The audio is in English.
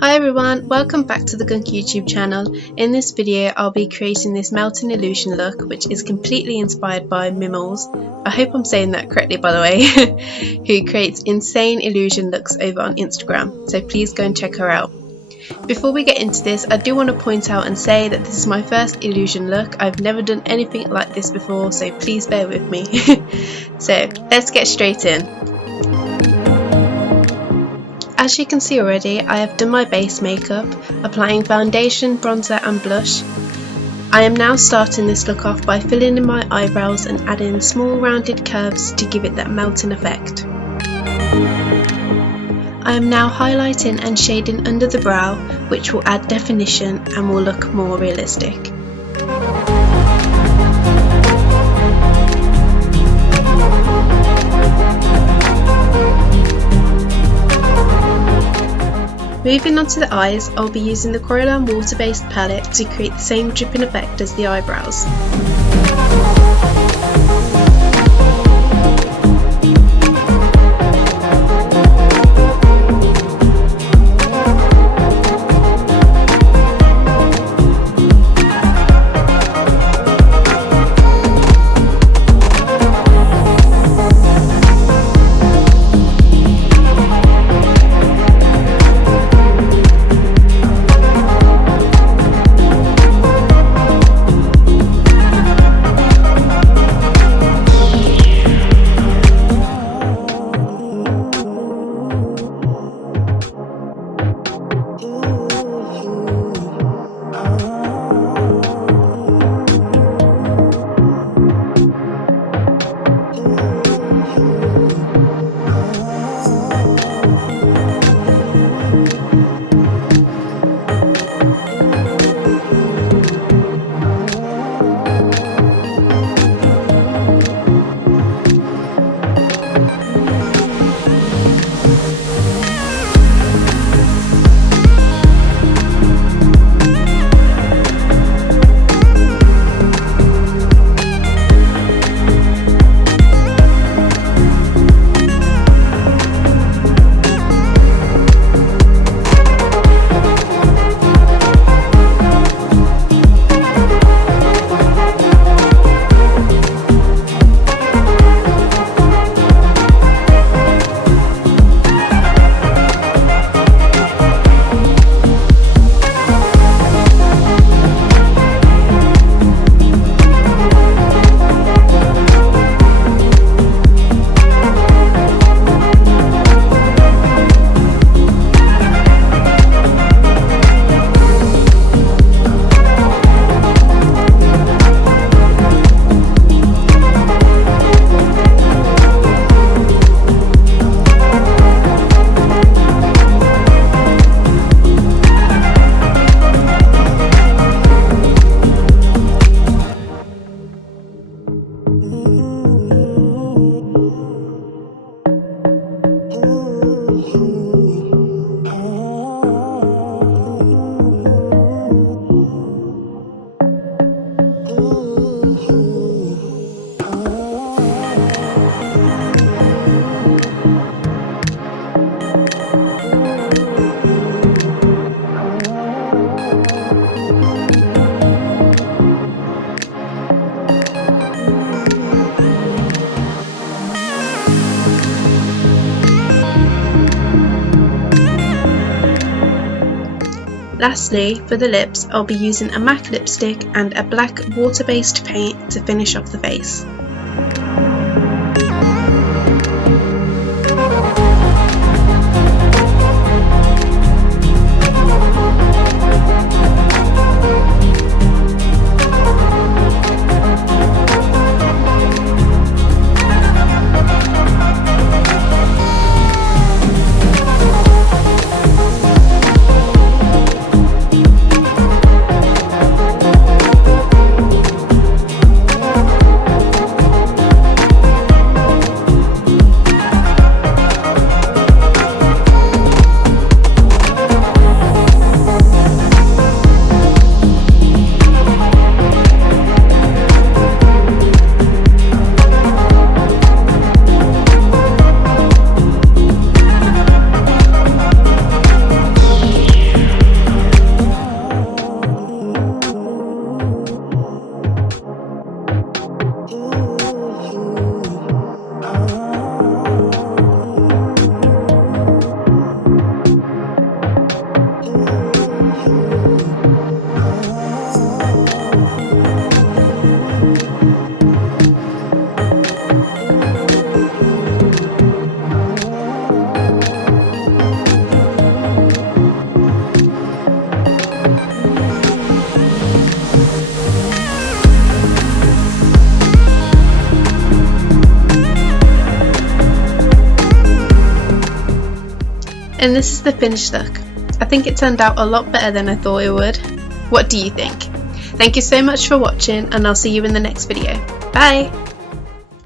Hi everyone, welcome back to the GUNK YouTube channel. In this video I'll be creating this melting illusion look which is completely inspired by Mimels, I hope I'm saying that correctly by the way, who creates insane illusion looks over on Instagram, so please go and check her out. Before we get into this, I do want to point out and say that this is my first illusion look. I've never done anything like this before, so please bear with me. So let's get straight in. As you can see already, I have done my base makeup, applying foundation, bronzer and blush. I am now starting this look off by filling in my eyebrows and adding small rounded curves to give it that melting effect. I am now highlighting and shading under the brow, which will add definition and will look more realistic. Moving on to the eyes, I'll be using the Coralline water-based palette to create the same dripping effect as the eyebrows. Lastly, for the lips, I'll be using a MAC lipstick and a black water-based paint to finish off the face. And this is the finished look. I think it turned out a lot better than I thought it would. What do you think? Thank you so much for watching, and I'll see you in the next video. Bye!